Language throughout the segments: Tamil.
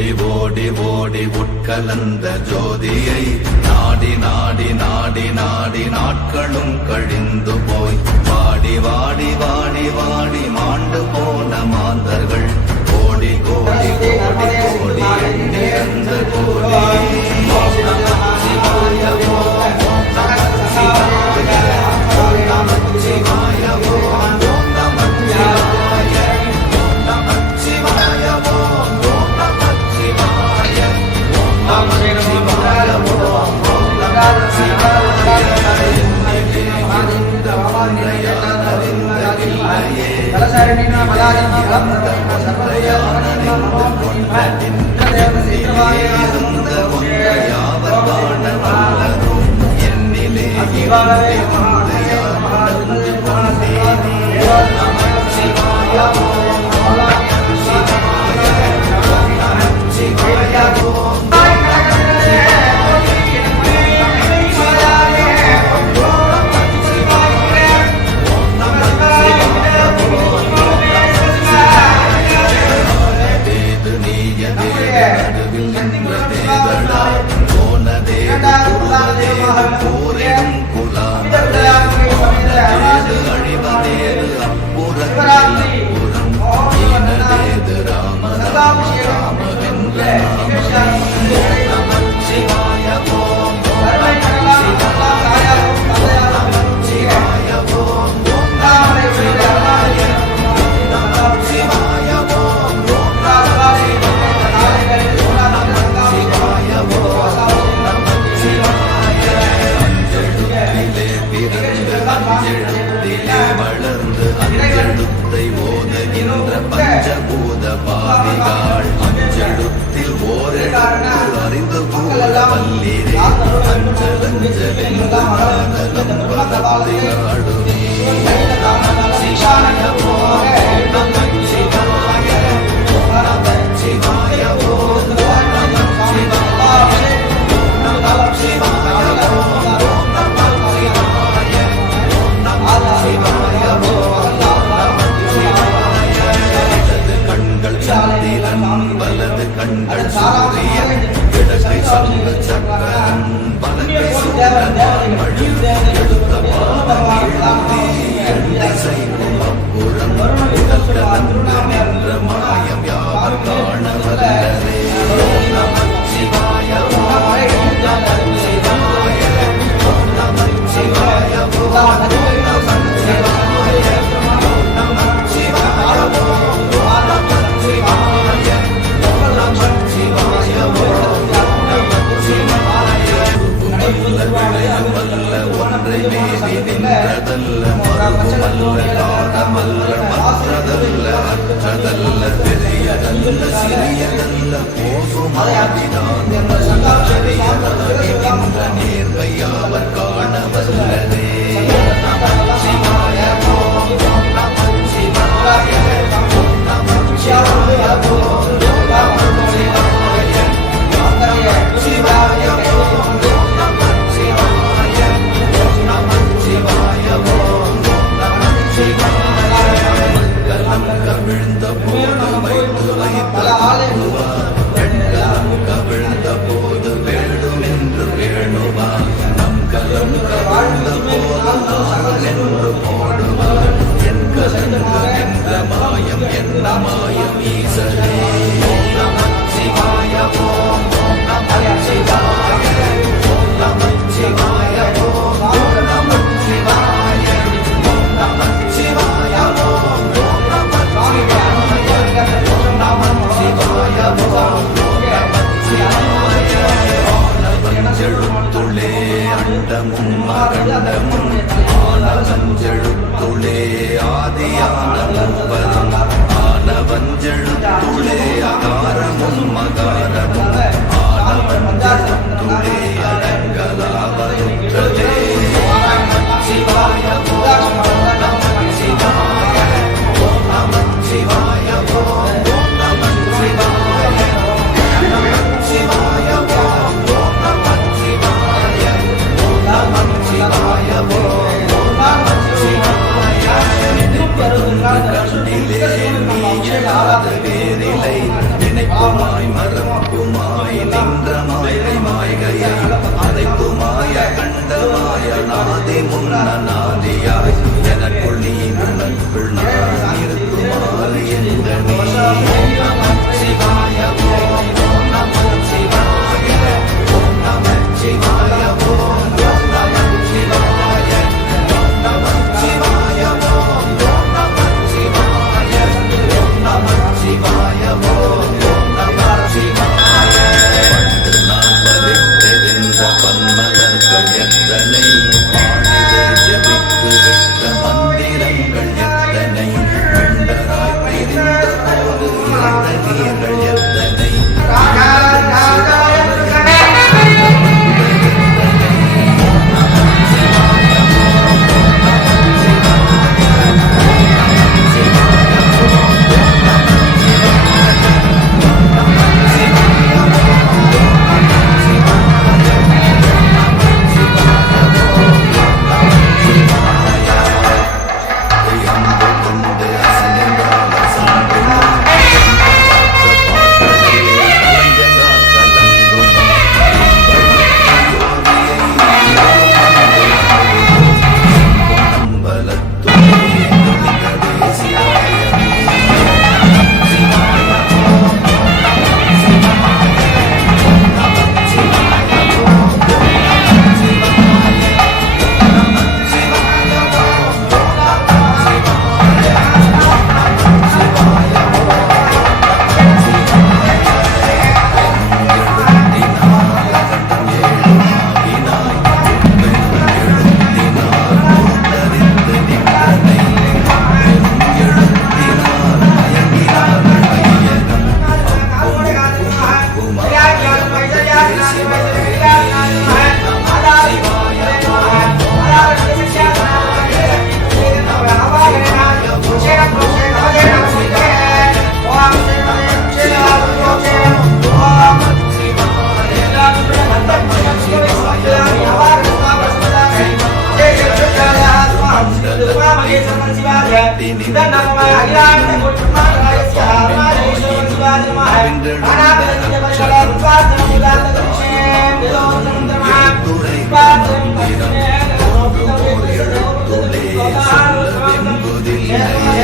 ஓடி ஓடி ஓடி உட்கலந்த ஜோதியை நாடி நாடி நாடி நாடி நாட்களும் கழிந்து போய். வாடி வாடி வாடி வாடி மாண்டு போன மாந்தர்கள். கோடி கோடி கோடி கோடி கோடி Hallelujah. That's how you மற்றதல்ல பெரியதல்ல சிறியதல்ல போகும் ஆதிதான் நேர்மையாவர் காணவல்ல அண்டமும் அகண்டமும் ஆனந்தம் எழுத்துளே ஆதியானந்தம் கண்ணிலே நீயல் வேறிலை நினைப்புமாய் மறப்புமாய் நின்ற மாயை மாய்கையை அழைப்புமாய கண்டமாய நாதி முன்ன நாதியாய் எனக்குள் நீ நனக்குள் நான் இருக்குமாறு என்ற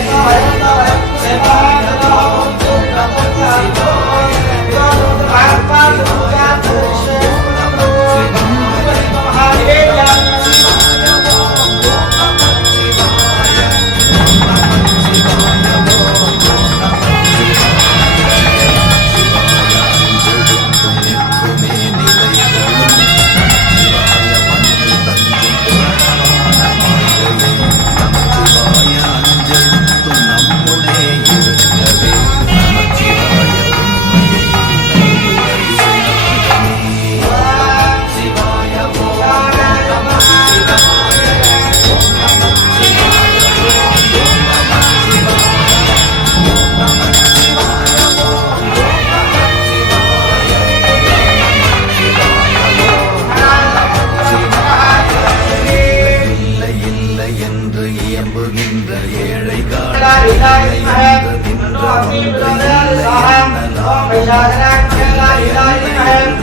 Amen.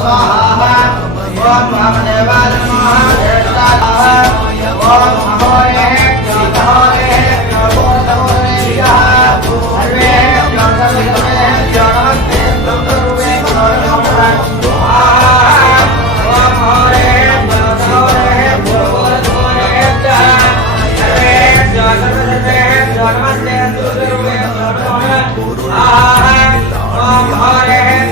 स्वाहा ओम नमो नमः I my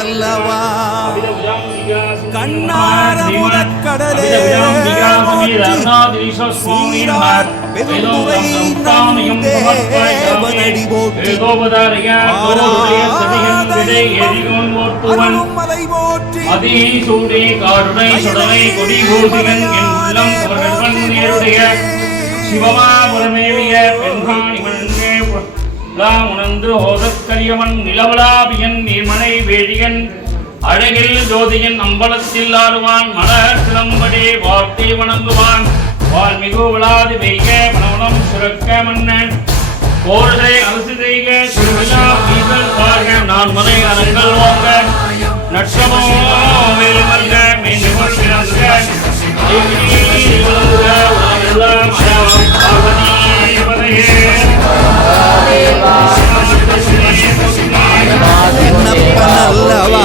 அல்லவா? கண்ணார முதற்கடலே போற்றி, சீரார் பெருந்துரை நம் தேவனடி போற்றி, அதிசூடி காருணை சுடலை கொடி பூசிகன் என் உள்ளம் புகழ்வன் நேருடைய சிவமாபுரமேவிய பெண்காணி எல்லாம் உணர்ந்து ஓதக்கரியவன் நிலவலாபியன் நீர்மனை வேடியன் அழகில் ஜோதியன் அம்பலத்தில் ஆடுவான் மலர் சிலம்படே வார்த்தை வணங்குவான் வால்மிகு விழாது வெய்க மனவனம் சுரக்க மன்னன் போர்களை அரசு செய்க திருவிழா நீங்கள் வாழ்க நான் மனை அறங்கள் வாங்க நட்சமோ வேலுமல்க மீண்டும் பிறந்த உலகெல்லாம் பார்வதி பதையே விண்ணப்ப நல்லவா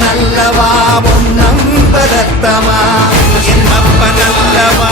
நல்லவா உன்னம் பதத்தமா? என் அப்ப நல்லவா?